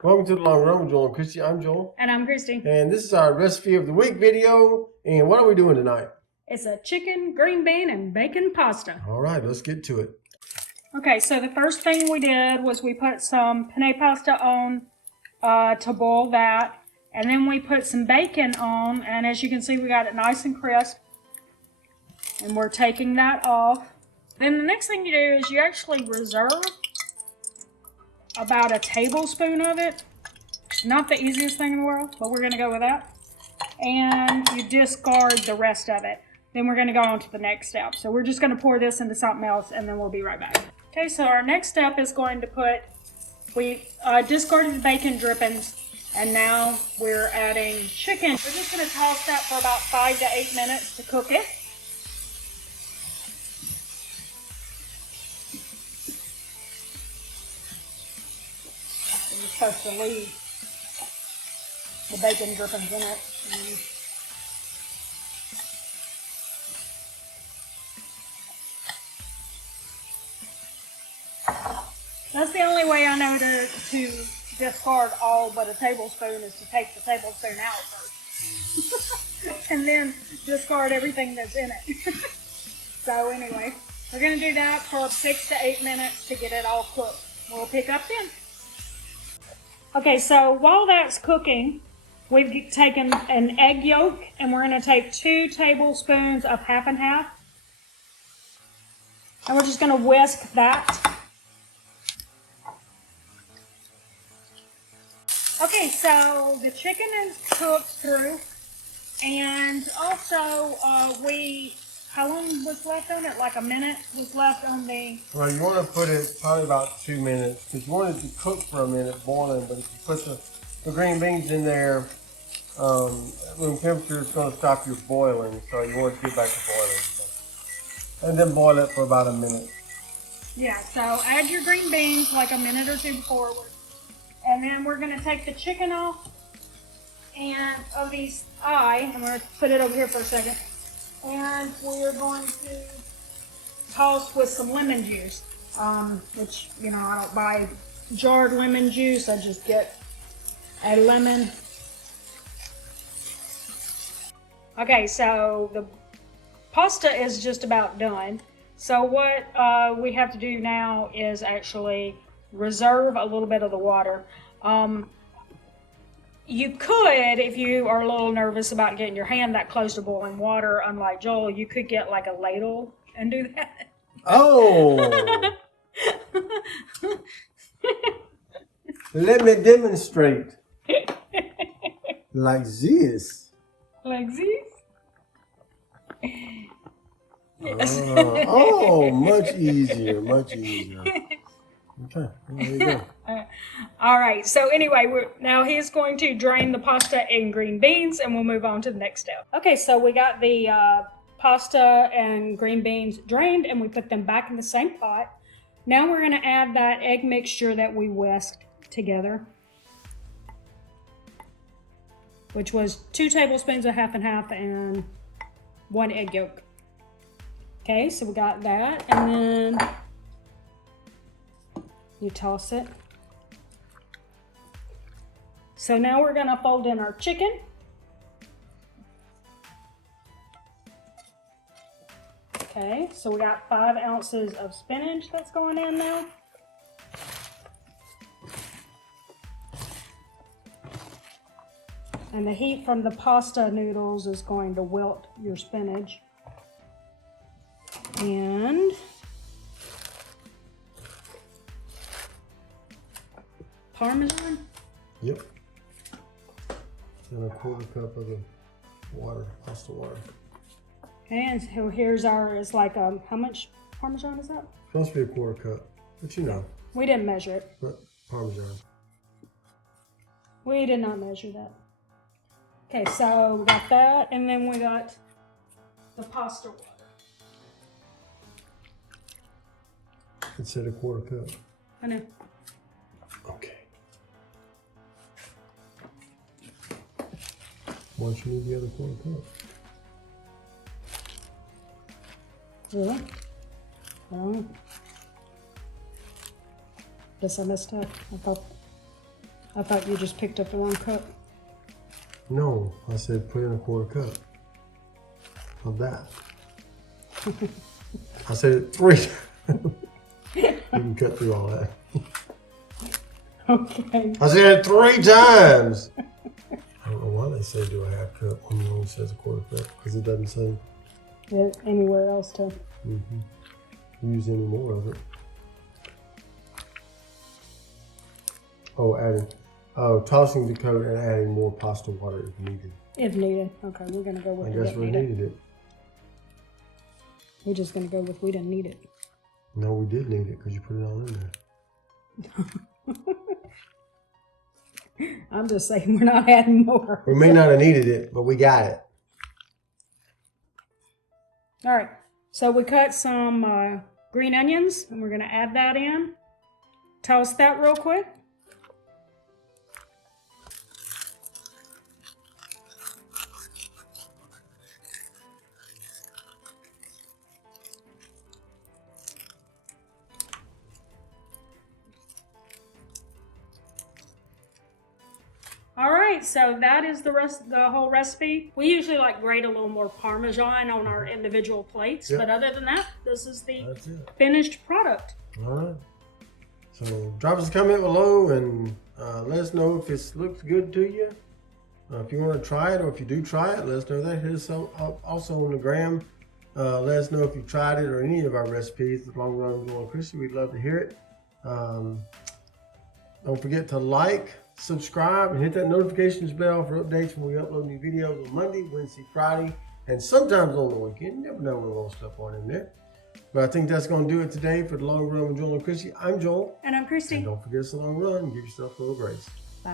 Welcome to the Long Run with Joel and Christy. I'm Joel. And I'm Christy. And this is our recipe of the week video. And what are we doing tonight? It's a chicken, green bean, and bacon pasta. All right, let's get to it. Okay, so the first thing we did was we put some penne pasta on to boil that. And then we put some bacon on. And as you can see, we got it nice and crisp. And we're taking that off. Then the next thing you do is you actually reserve about a tablespoon of it. Not the easiest thing in the world, but we're going to go with that. And you discard the rest of it. Then we're going to go on to the next step. So we're just going to pour this into something else and then we'll be right back. Okay, so our next step is going to put, we discarded the bacon drippings and now we're adding chicken. We're just going to toss that for about 5 to 8 minutes to cook it. You're supposed to leave the bacon drippings in it. That's the only way I know to discard all but a tablespoon is to take the tablespoon out first. And then discard everything that's in it. So anyway, we're going to do that for 6 to 8 minutes to get it all cooked. We'll pick up then. Okay, so while that's cooking, we've taken an egg yolk and we're going to take 2 tablespoons of half and half. And we're just going to whisk that. Okay, so the chicken is cooked through. And also, how long was left on it? Like a minute was left on the... Well, you want to put it probably about 2 minutes because you want it to cook for a minute, boiling. But if you put the green beans in there, room temperature is going to stop your boiling. So you want to get back to boiling. So. And then boil it for about a minute. Yeah, so add your green beans like a minute or two forward. And then we're going to take the chicken off and of these I'm going to put it over here for a second. And we're going to toss with some lemon juice, which, you know, I don't buy jarred lemon juice. I just get a lemon. Okay, so the pasta is just about done. So what we have to do now is actually reserve a little bit of the water. You could, if you are a little nervous about getting your hand that close to boiling water, unlike Joel, you could get like a ladle and do that. Oh! Let me demonstrate. Like this. Like this? Yes. Oh, much easier, much easier. Okay, there you go. All right, so anyway, now he's going to drain the pasta and green beans and we'll move on to the next step. Okay, so we got the pasta and green beans drained and we put them back in the same pot. Now we're going to add that egg mixture that we whisked together, which was 2 tablespoons of half and half and 1 egg yolk. Okay, so we got that, and then you toss it. So now we're going to fold in our chicken. Okay, so we got 5 ounces of spinach that's going in now. And the heat from the pasta noodles is going to wilt your spinach. And Parmesan? Yep. And a 1/4 cup of the water, pasta water. And so here's our, it's like, how much Parmesan is that? Supposed to be a 1/4 cup, but you know. We didn't measure it. But Parmesan. We did not measure that. Okay, so we got that, and then we got the pasta water. It said a 1/4 cup. I know. Okay. Once you need the other 1/4 cup. Really? Oh. Guess I messed up. I thought I thought you just picked up the wrong cup. No, I said put in a quarter cup of that. I said it 3 times. You can cut through all that. Okay. I said it 3 times. I don't know why they say do a half cup when it only says a quarter cup, because it doesn't say Anywhere else to. use any more of it. Oh, tossing the coat and adding more pasta water if needed. If needed. Okay, we're gonna go with I guess if we needed. needed it. We're just gonna go with we didn't need it. No, we did need it because you put it all in there. I'm just saying we're not adding more. We may not have needed it, but we got it. All right. So we cut some green onions and we're gonna add that in. Toast that real quick. All right, so that is the whole recipe. We usually like grate a little more Parmesan on our individual plates, Yep. but other than that, this is the That's it. finished product. All right. So drop us a comment below and let us know if this looks good to you. If you want to try it, or if you do try it, let us know that. Hit us up also on the gram. Let us know if you tried it or any of our recipes. The Long Run with Joel and Christy, we'd love to hear it. Don't forget to like, subscribe, and hit that notifications bell for updates when we upload new videos on Monday, Wednesday, Friday, and sometimes on the weekend. You never know when we'll stuff on in there. But I think that's going to do it today for the Long Run with Joel and Christy. I'm Joel. And I'm Christy. And don't forget it's a long run. Give yourself a little grace. Bye.